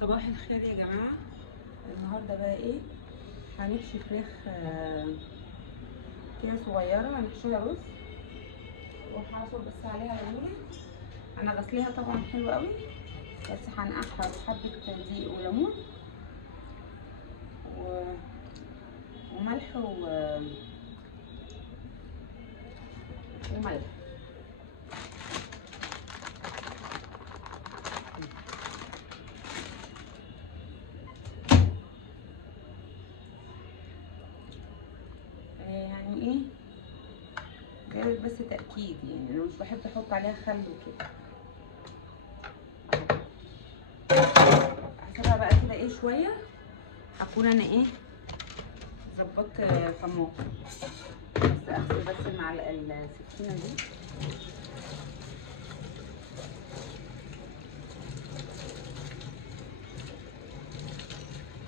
صباح الخير يا جماعه. النهارده بقى ايه؟ هنحشي فراخ كده صغيره، هنحشيها رز وهعصر بس عليها ليمونه. انا غسليها طبعا حلو قوي، بس هنقعها بحبه دقيق وليمون وملح وملح. يعني ايه جايز بس تأكيد، يعني انا مش بحب احط عليها خل وكده. هسيبها بقى كده ايه شويه، هكون انا ايه ظبطت طماطم. بس اغسل بس المعلقه السكينه دي.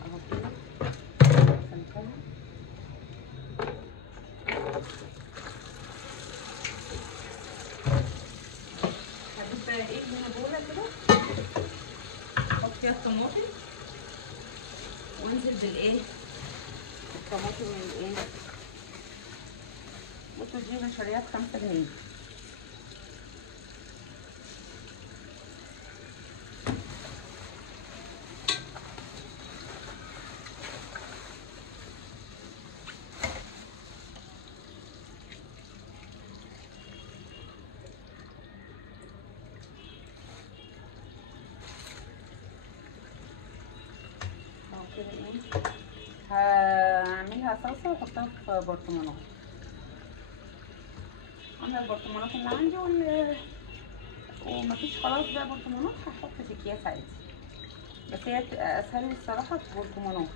اهو كده غسلتها. هجيب بقى ايه هنا بوله كده، احط فيها الطماطم وانزل بالايه الطماطم من ايه. بصوا دي مشاريع ب5 جنيه. كده ايه هعملها صلصه واحطها في برطمانات. عامله البرطمانات اللي عندي ومفيش خلاص بقى برطمانات، هحط في اكياس عادي، بس هي بتبقى اسهل لي الصراحه في برطمانات.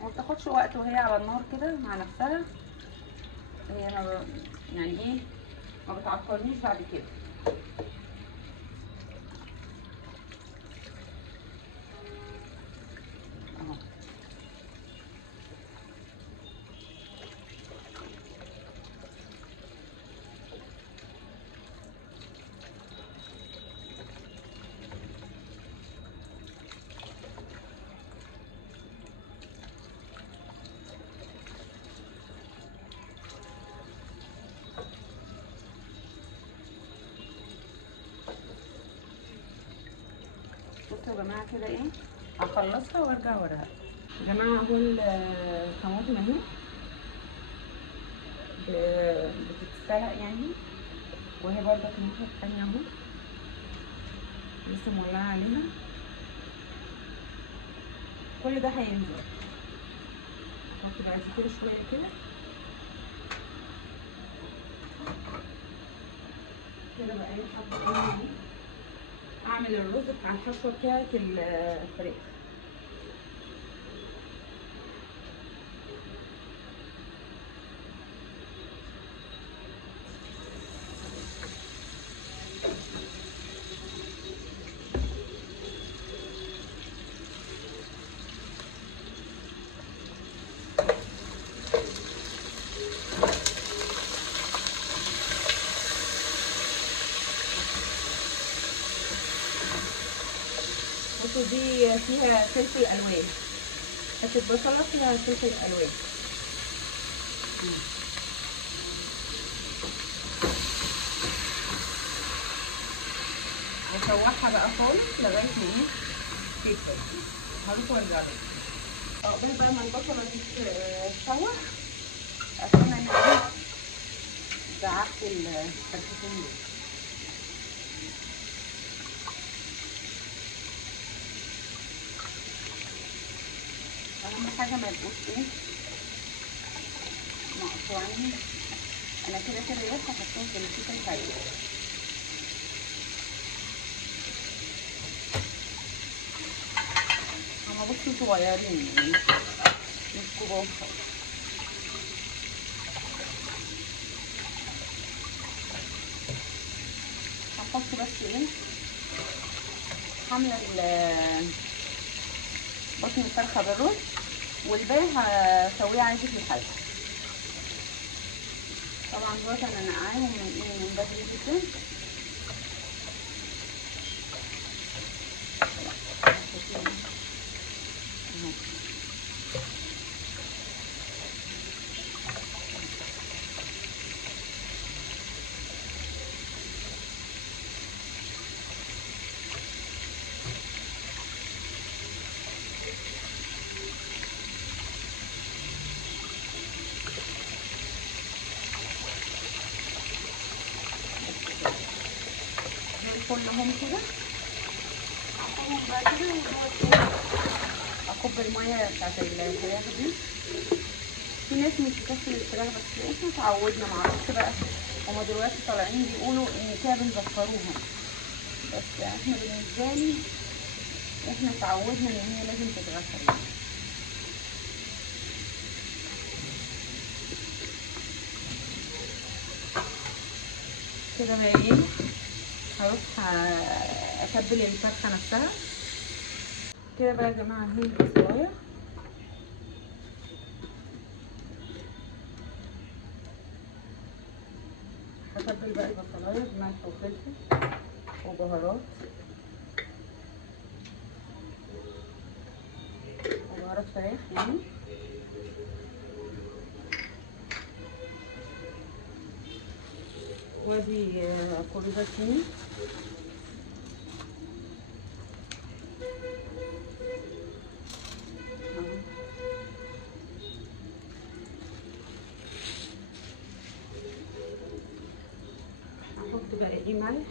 ما بتاخدش وقت وهي على النار كده مع نفسها. هي يعني ايه ما بتعطلنيش بعد كده. اهو بصوا يا جماعه كده ايه، هخلصها وارجع اوريها يا جماعه. اهو الطماطم اهي بتتسلق يعني، وهي برضه الناحيه التانيه اهو لسه مولعه عليها. كل ده هينزل. احط بقى دي كده شويه كده كده بقى ايه. حاطه ايه اعمل الرز بتاع الحشوه بتاعت الفراخ. بصوا دي فيها فلفل الوان، حته بصله فيها فلفل الوان. واشوحها بقى خالص لغايه ما ايه تدبل. هروح وارجع لكم. عقبال بقى ما البصله دي تتشوح اكون انا ايه دعكت الفرختين دول. اهم حاجه ما يبقوش ايه مقطوعين. انا كده كده لسه حاطين في الكيس الحقيقي. هما بصوا صغيرين يعني مش كبار خالص. هحط بس ايه حامله بطن الفرخه بالرز، والباقي هسويه عادي في الحله. طبعا دول انا نقعاهم من ايه من عادي جدا. كلهم كده هحطهم بقى كده ودوت اكب الميه بتاعت الفراخ دي. في ناس مش بتغسل الفراخ بس احنا اتعودنا، معرفش بقى هما دلوقتي طالعين بيقولوا ان كده بنزفروها، بس احنا بالنسبه لي احنا اتعودنا ان هي لازم تتغسل. كده بقى ايه، هروح اتبل الفرخه نفسها. كده بقى يا جماعه اهي البصلايه، هتبل بقى البصلايه بملح وفلفل وبهارات فراخ يعني. وادي كوروزاتين هحط بقى ايه ملح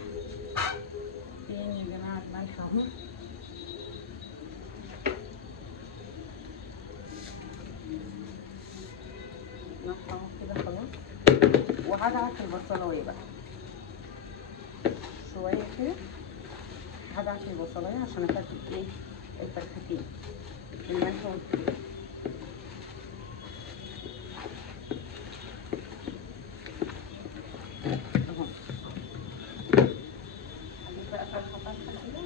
تاني يا جماعه، الملح اهو ملح اهو كده خلاص. وهدعك البصلايه بقى شويه كده، هدعك البصلايه عشان اتبل ايه الفرختين بالملح والفلفل. اهو هجيب بقى فرخه كده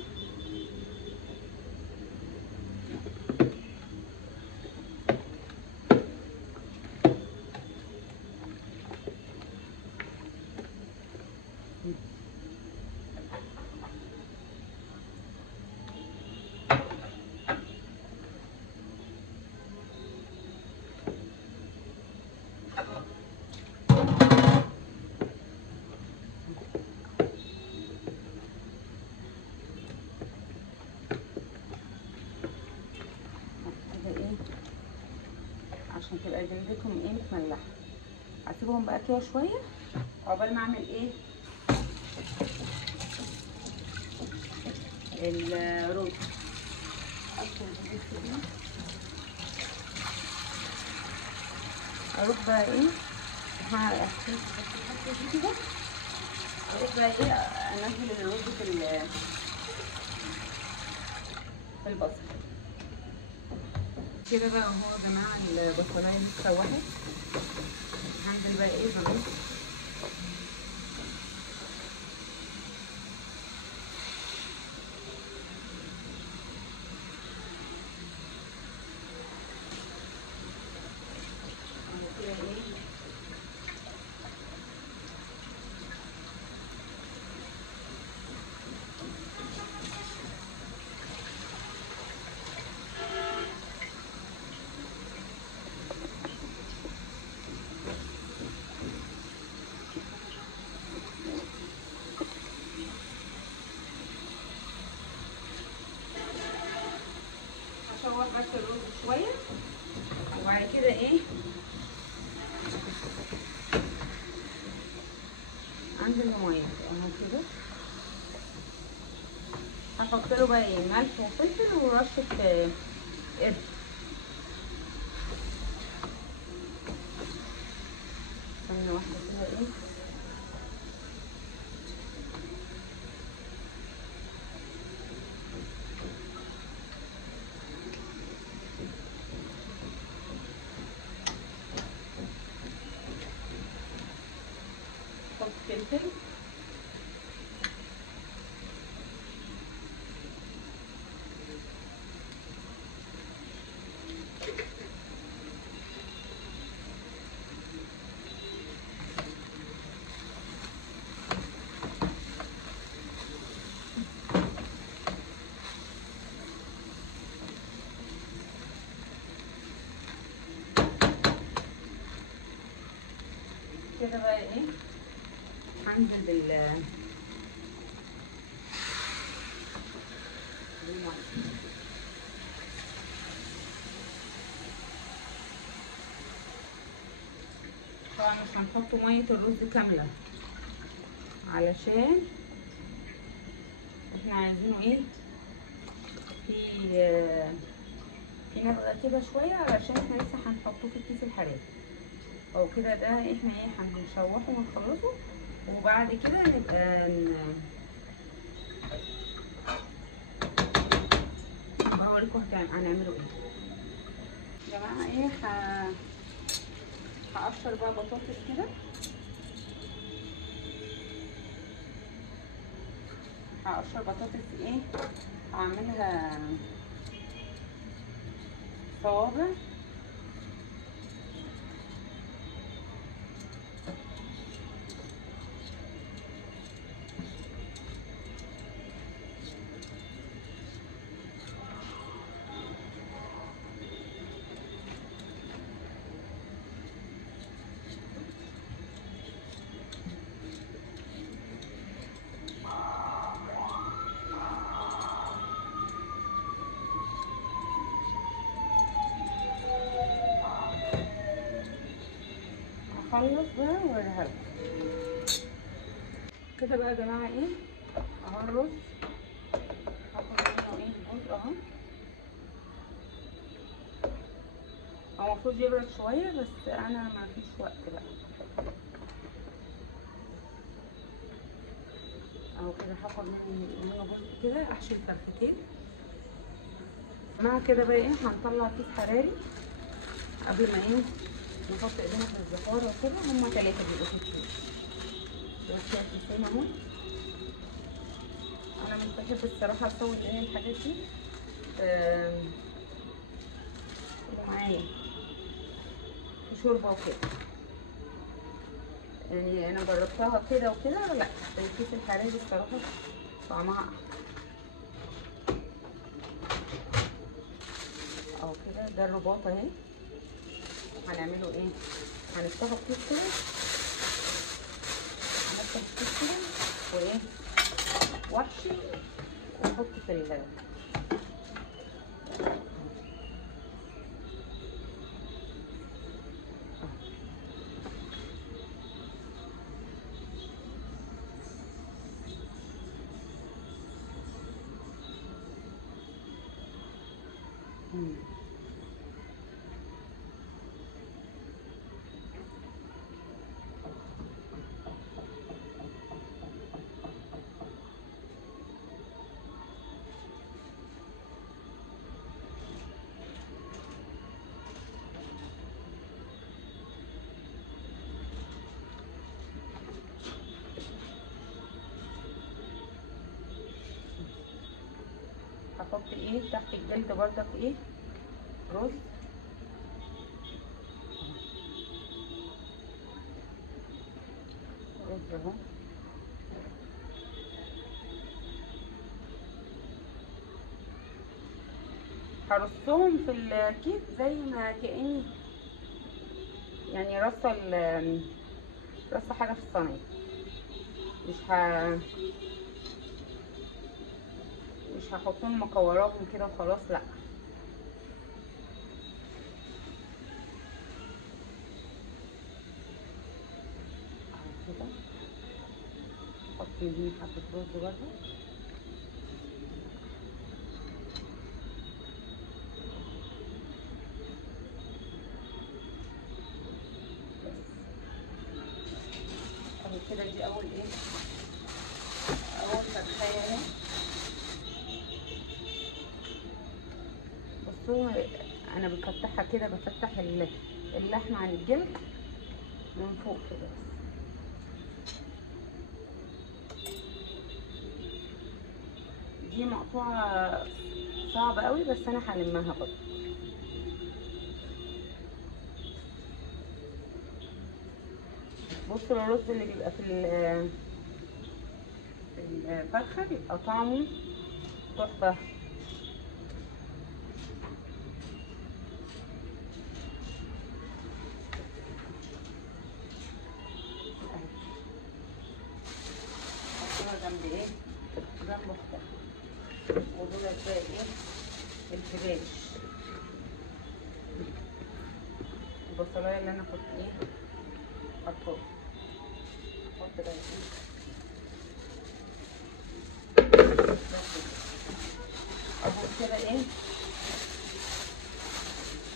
عشان تبقى جلدتهم ايه متملحه. هسيبهم بقى كده شويه عقبال ما اعمل ايه الرز. اروح بقى ايه كده، اروح بقى ايه انزل الرز في البصل كده بقى اهو يا جماعه. البصلايه اتسوحت، هنزل بقى ايه بالرز. هشوح بس الرز شويه وبعد كده ايه انزل بميه اهو كده. هحط له بقى ايه ملح وفلفل ورشه قرفه. ثانيه واحده كده ايه احط فلفل انزل بالميه. طبعا مش هنحط ميه الرز كامله علشان احنا عايزينه ايه، في نبغه كده شويه، علشان احنا لسه هنحطه في الكيس الحراري او كده. ده احنا ايه هنشوحه ونخلصه، وبعد كده نبقى هوريكم هنعمله ايه يا جماعه. ايه هقشر بقى بطاطس كده، هقشر بطاطس ايه، هعملها صوابع. هخلص بقى واوريها لكم كده بقى يا جماعه. ايه اهو الرز، هاخد منه ايه جزء اهو. هو المفروض يبرد شويه بس انا ما فيش وقت بقى اهو كده. هاخد منه جزء كده احشي الفرختين مع كده بقى. ايه هنطلع كيس حراري قبل ما ايه نحط ايدينا في الزفاره وكده. هما 3 بيبقوا في الكيس، وشويه كيسين اهو. انا مش بحب الصراحه اسوي اللي هي الحاجات دي معايا في شوربه وكده. يعني انا جربتها كده وكده، لا الكيس الحراري الصراحه طعمها اهو كده. ده الرباط اهي. هنعمله ايه، هنفتحه كيس كده، هنفتح كيس كده وايه واحشي ونحط في هحط ايه تحت الجلد بردك ايه رز. رز اهو. هرصهم في الكيس زي ما كأني يعني رصة حاجة في الصينية. مش هحطهم مكوراتهم كده وخلاص، لا. كده احط من هنا حبة رز برضه. كده دي اول ايه، اول فتحية اهي. بصوا انا بفتحها كده، بفتح اللحمة عن الجلد من فوق كده بس. دي مقطوعة صعبة قوي بس انا هلمها برضه. بصوا الرز اللي بيبقى في الفرخة بيبقى طعمه تحفة. جنب ايه؟ جنب اختها. ودول بقى ايه؟ الفراش. البصلايه اللي انا كنت ايه؟ حطاها. احط بقى ايه؟ احط كده ايه؟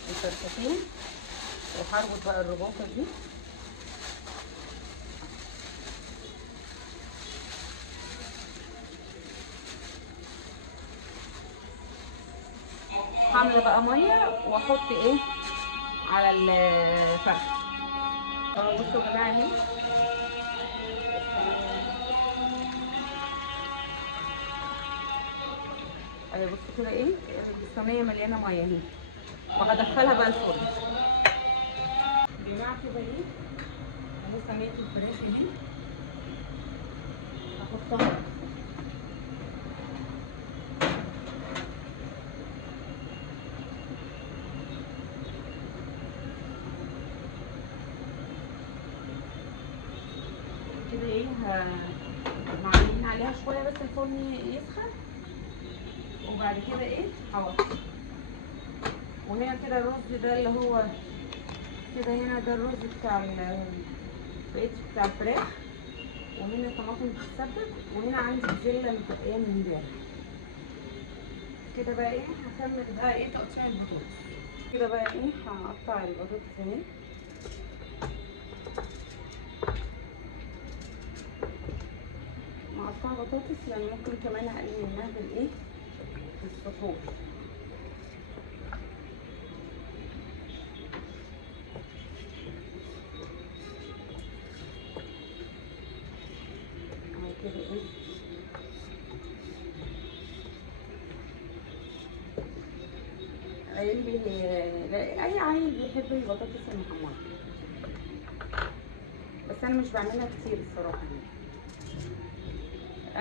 الفرختين، وهربط بقى الرباطه دي. هعمل بقى ميه واحط ايه على الفرخ. بصوا يا جماعه اهي. اهي بصوا كده ايه، الصينيه مليانه ميه اهي، وهدخلها بقى الفرن. يا جماعه كده ايه، اهي صينيه الفراخ اهي، هحطها كده ايه، معلقين عليها شويه بس الفرن يسخن، وبعد كده ايه هوطي. وهنا كده الرز ده اللي هو كده، هنا ده الرز بتاع بقيت بتاع الفراخ، وهنا الطماطم بتتسبك، وهنا عندي بزله متبقيه من امبارح. كده بقى ايه هكمل بقى ايه تقطيع البطاطس. كده بقى ايه هقطع البطاطس اهي. مقطعه بطاطس يعني ممكن كمان اقلل منها بالايه، بالسطور. كده ايه اي عيل بيحب البطاطس المحمره، بس انا مش بعملها كتير الصراحه يعني.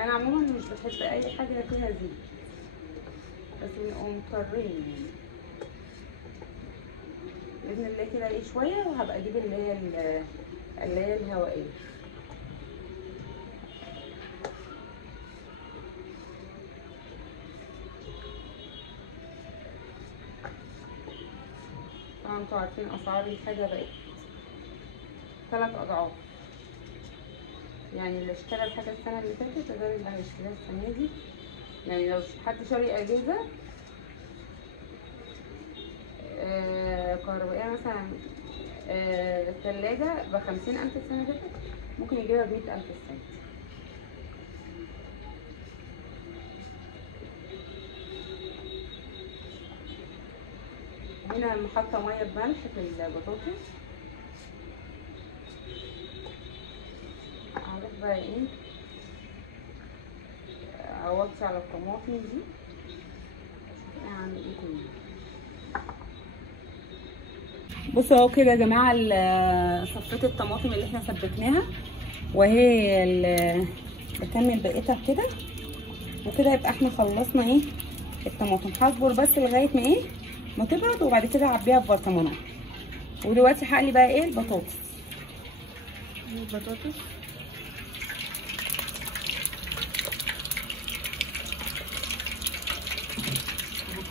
انا عموما مش بحب اي حاجه فيها زيت، بس بنبقى مضطرين يعني. باذن الله كده ايه شويه، وهبقى اجيب اللي هي الهوائيه. طبعا انتوا عارفين اسعار الحاجه بقت 3 اضعاف، يعني اللي اشترى الحاجه السنه اللي فاتت غير اللي هيشتريها السنه دي. يعني لو حد شاري اجهزه كهربائيه مثلا، الثلاجه ب50,000 السنه اللي فاتت، ممكن يجيبها ب100,000 السنه. هنا محطه ميه بملح في البطاطس. هعرف بقى ايه اوطي على الطماطم دي. هعمل ايه تاني؟ بصوا اهو كده يا جماعه صفيت الطماطم اللي احنا سبكناها، وهي بكمل بقيتها كده، وكده يبقى احنا خلصنا ايه الطماطم. هصبر بس لغايه ما ايه ما تبرد، وبعد كده اعبيها في برطمانات. ودلوقتي هقلي بقى ايه البطاطس.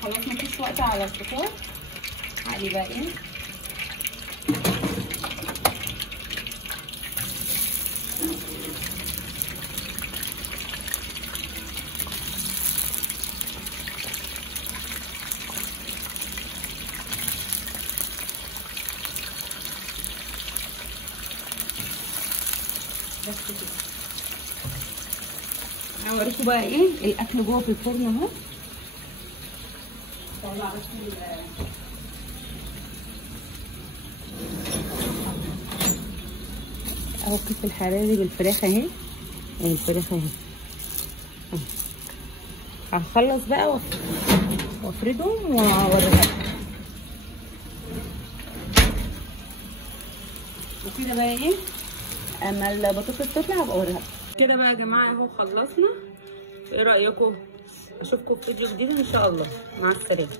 خلاص مفيش وقت على الفطار. هقلي بقى ايه بس كده. هوريكم بقى ايه الاكل جوه في الفرن اهو. طلع بس اهو الكيس الحراري بالفراخ اهي، الفراخ اهي. هخلص بقى وافردهم واوريها لكم. وكده بقى ايه اما البطاطس تطلع هبقى اوريها لكم. كده بقى يا جماعه اهو خلصنا. ايه رايكم؟ اشوفكم في فيديو جديد ان شاء الله. مع السلامه.